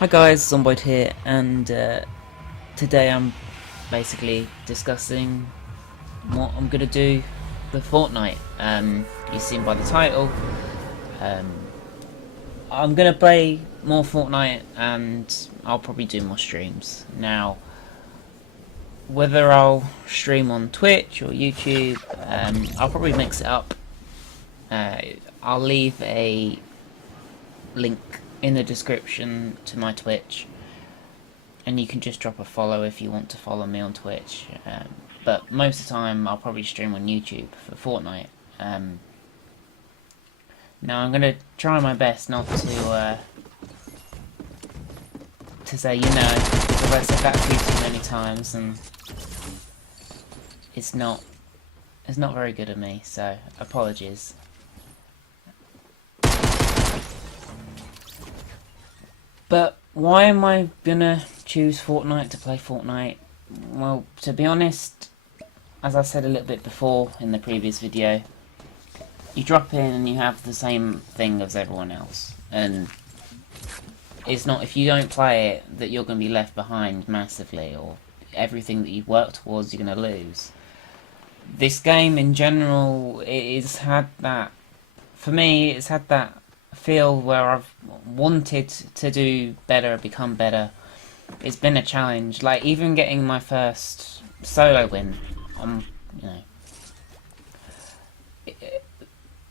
Hi guys, Zomboid here, and today I'm basically discussing what I'm gonna do with Fortnite. You've seen by the title, um, I'm gonna play more Fortnite, and I'll probably do more streams. Now, whether I'll stream on Twitch or YouTube, I'll probably mix it up. Uh, I'll leave a link in the description to my Twitch, and you can just drop a follow if you want to follow me on Twitch. But most of the time, I'll probably stream on YouTube for Fortnite. Now, I'm gonna try my best not to say because I said that too many times, and it's not very good of me. So apologies. But why am I gonna choose Fortnite to play Fortnite? Well, to be honest, as I said a little bit before in the previous video, you drop in and you have the same thing as everyone else. And it's not, if you don't play it, that you're going to be left behind massively, or everything that you've worked towards you're going to lose. This game in general, it's had that, for me, it's had that feel where I've wanted to do better, become better. It's been a challenge, like even getting my first solo win on,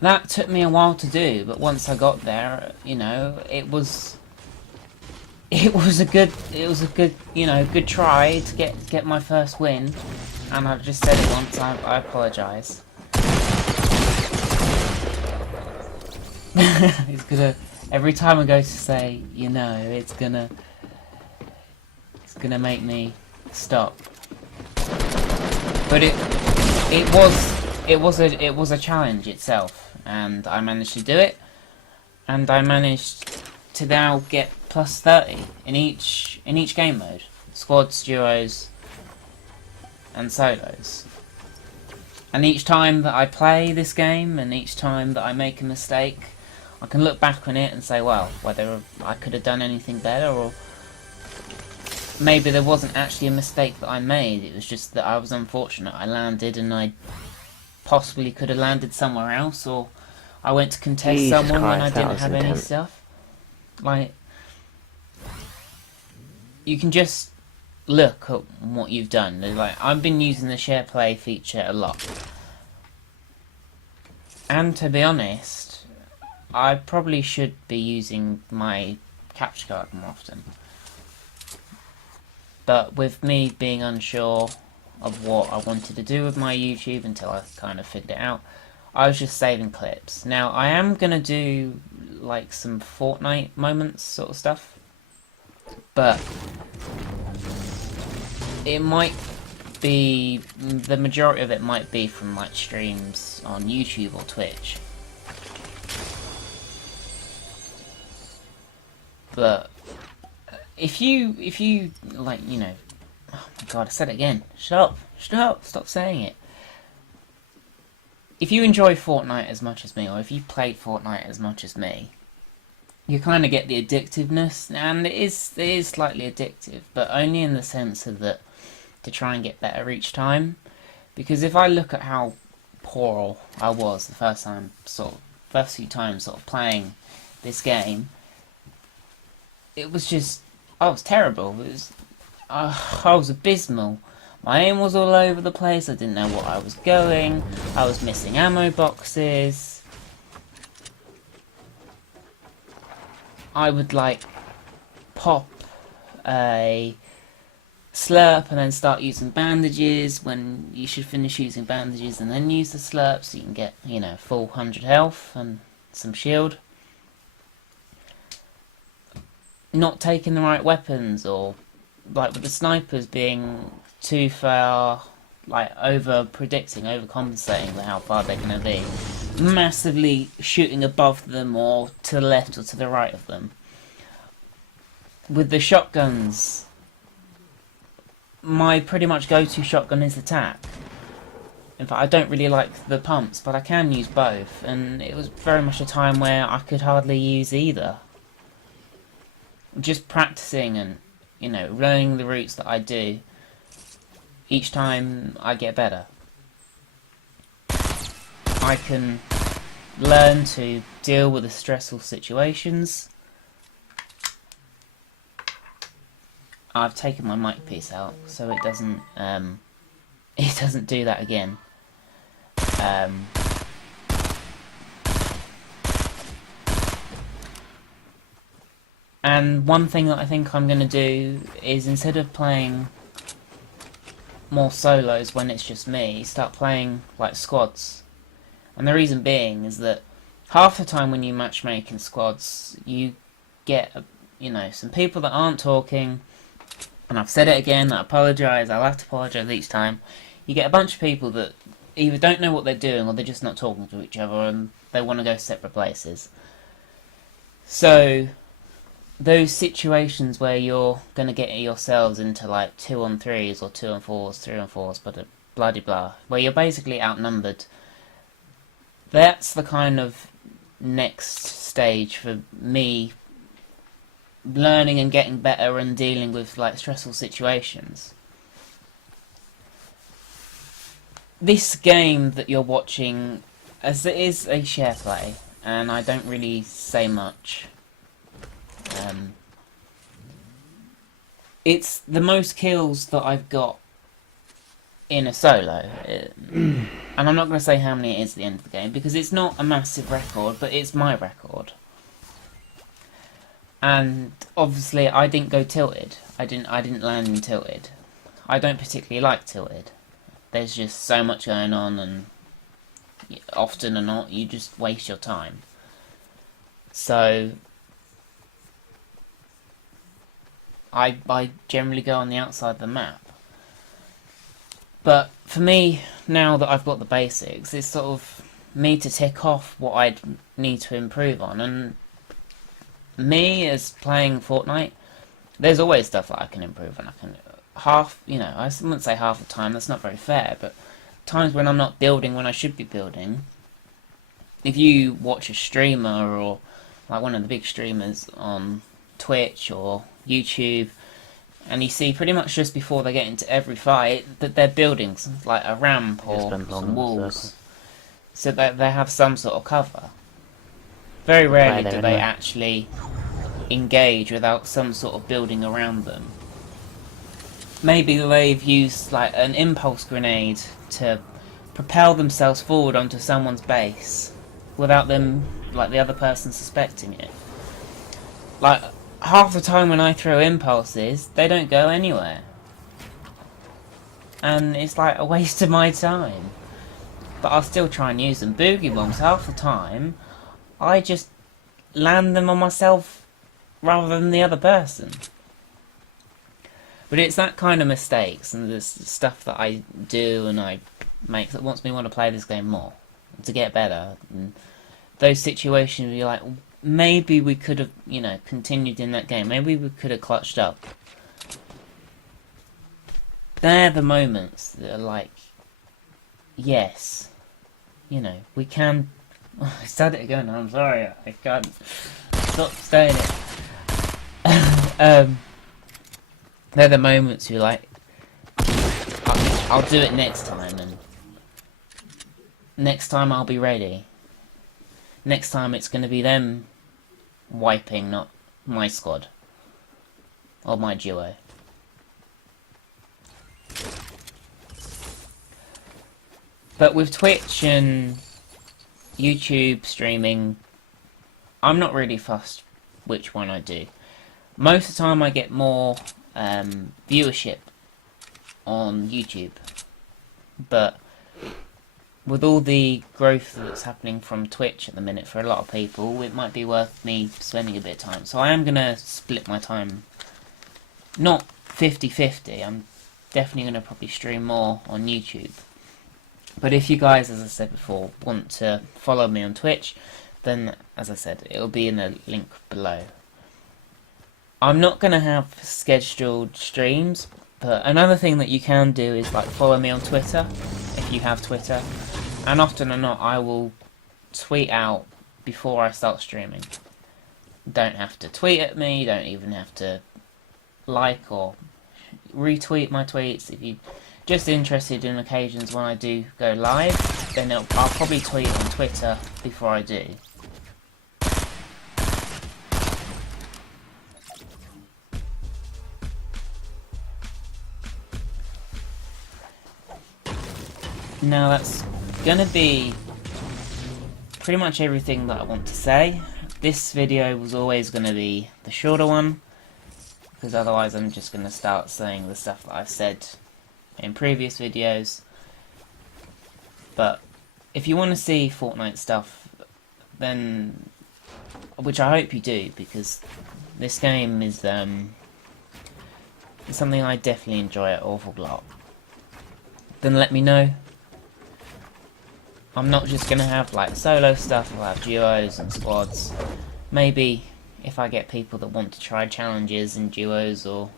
that took me a while to do, but once I got there, it was a good good try to get my first win, and I've just said it once. I apologise. It's gonna, every time I go to say it's gonna make me stop. But it was a challenge itself, and I managed to do it, and I managed to now get plus 30 in each game mode: squads, duos, and solos. And each time that I play this game, and each time that I make a mistake, I can look back on it and say, well, whether I could have done anything better, or maybe there wasn't actually a mistake that I made, it was just that I was unfortunate. I landed and I possibly could have landed somewhere else, or I went to contest Jesus someone when I Christ, that didn't was have any intense. stuff. Like, you can just look at what you've done. Like, I've been using the share play feature a lot. And to be honest, I probably should be using my capture card more often. But with me being unsure of what I wanted to do with my YouTube until I kind of figured it out, I was just saving clips. Now, I am going to do like some Fortnite moments sort of stuff, but it might be, the majority of it might be from like streams on YouTube or Twitch. But if you like, oh my god, I said it again. Shut up, stop saying it. If you enjoy Fortnite as much as me, or if you played Fortnite as much as me, you kind of get the addictiveness, and it is slightly addictive, but only in the sense of that, to try and get better each time. Because if I look at how poor I was the first few times sort of playing this game, it was just, I was terrible. I was abysmal. My aim was all over the place. I didn't know what I was going. I was missing ammo boxes. I would like pop a slurp and then start using bandages when you should finish using bandages and then use the slurp so you can get, full 100 health and some shield. Not taking the right weapons, or like with the snipers being too far, like over compensating for how far they're going to be, massively shooting above them or to the left or to the right of them. With the shotguns, my pretty much go-to shotgun is attack. In fact, I don't really like the pumps, but I can use both, and it was very much a time where I could hardly use either. just practicing and, you know, learning the routes that I do, each time I get better. I can learn to deal with the stressful situations. I've taken my mic piece out so it doesn't do that again. And one thing that I think I'm going to do is, instead of playing more solos when it's just me, start playing like squads. And the reason being is that half the time when you matchmake in squads, you get, you know, some people that aren't talking, and I've said it again, I apologise, I'll have to apologise each time. You get a bunch of people that either don't know what they're doing or they're just not talking to each other and they want to go separate places. So those situations where you're going to get yourselves into like 2-on-3s or 2-on-4s, 3-on-4s, but bloody blah, where you're basically outnumbered, that's the kind of next stage for me learning and getting better and dealing with like stressful situations. This game that you're watching, as it is a share play, and I don't really say much, it's the most kills that I've got in a solo. And I'm not going to say how many it is at the end of the game, because it's not a massive record, but it's my record. And obviously I didn't go tilted. I didn't land in tilted. I don't particularly like tilted. There's just so much going on, and often or not, you just waste your time. So I generally go on the outside of the map. But for me, now that I've got the basics, it's sort of me to tick off what I'd need to improve on. And me, as playing Fortnite, there's always stuff that I can improve on. I can I wouldn't say half the time, that's not very fair, but times when I'm not building when I should be building, if you watch a streamer or like one of the big streamers on Twitch or YouTube, and you see pretty much just before they get into every fight that they're building like a ramp or some walls, so that they have some sort of cover. Very rarely do they actually engage without some sort of building around them. Maybe they've used like an impulse grenade to propel themselves forward onto someone's base without them, like the other person, suspecting it. Like, half the time when I throw impulses, they don't go anywhere. And it's like a waste of my time. But I'll still try and use them. Boogie bombs, half the time, I just land them on myself rather than the other person. But it's that kind of mistakes and the stuff that I do and I make that wants me want to play this game more, to get better. And those situations where you're like, maybe we could have, continued in that game. Maybe we could have clutched up. They're the moments that are like, yes, we can. I said it again. I'm sorry. I can't stop saying it. They're the moments you're like, I'll do it next time, and next time I'll be ready. Next time it's going to be them wiping, not my squad. Or my duo. But with Twitch and YouTube streaming, I'm not really fussed which one I do. Most of the time I get more viewership on YouTube. But with all the growth that's happening from Twitch at the minute for a lot of people, it might be worth me spending a bit of time. So I am going to split my time, not 50-50, I'm definitely going to probably stream more on YouTube. But if you guys, as I said before, want to follow me on Twitch, then, as I said, it'll be in the link below. I'm not going to have scheduled streams, but another thing that you can do is like follow me on Twitter, if you have Twitter. And often or not, I will tweet out before I start streaming. don't have to tweet at me, you don't even have to like or retweet my tweets. If you're just interested in occasions when I do go live, then I'll probably tweet on Twitter before I do. Now that's gonna be pretty much everything that I want to say. This video was always gonna be the shorter one, because otherwise I'm just gonna start saying the stuff that I've said in previous videos. But if you want to see Fortnite stuff, then, which I hope you do, because this game is something I definitely enjoy an awful lot, then let me know. I'm not just gonna have like solo stuff, I'll have duos and squads. Maybe if I get people that want to try challenges in duos or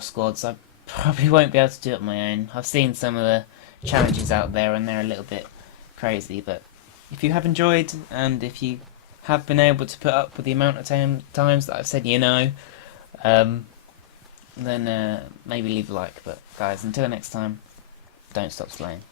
squads, I probably won't be able to do it on my own. I've seen some of the challenges out there and they're a little bit crazy, but if you have enjoyed and if you have been able to put up with the amount of times that I've said then maybe leave a like. But guys, until next time, don't stop slaying.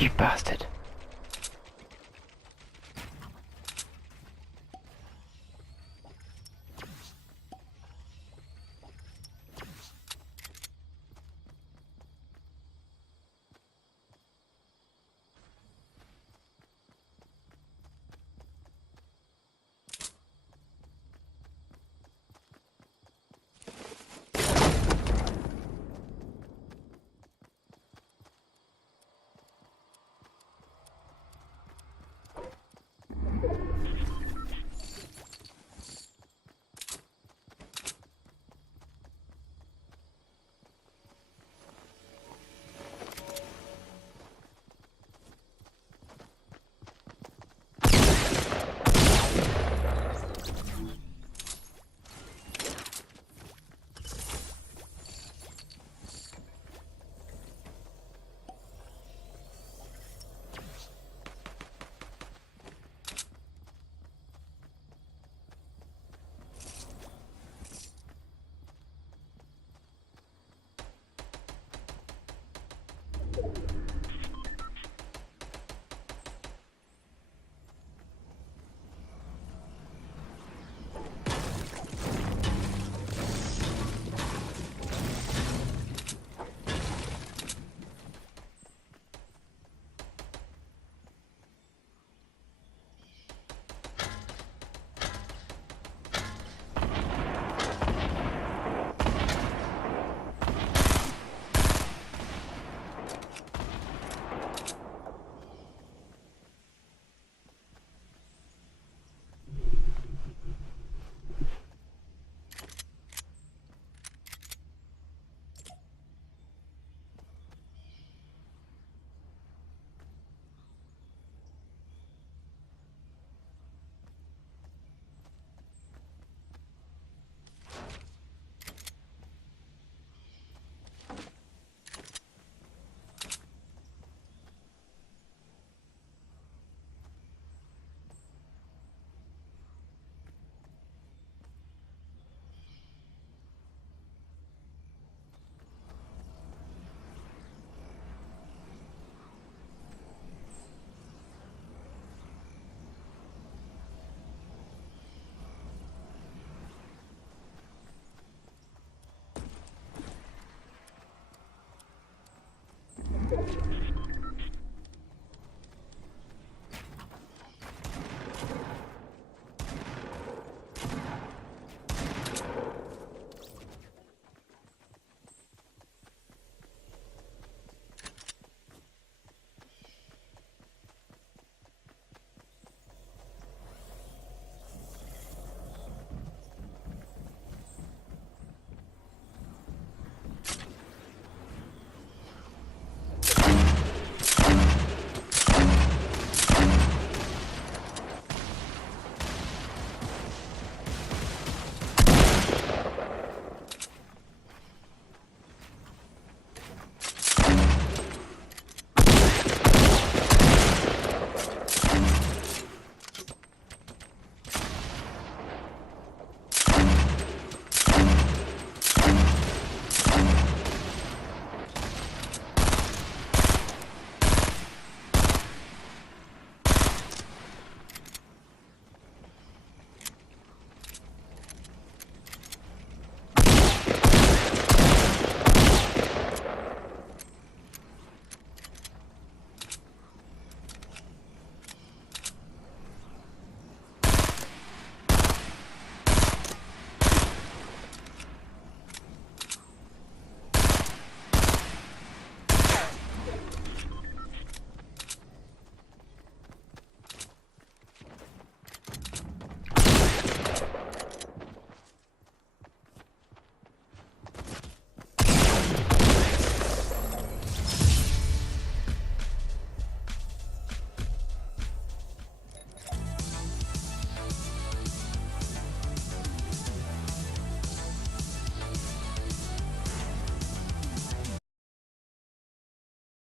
You bastard.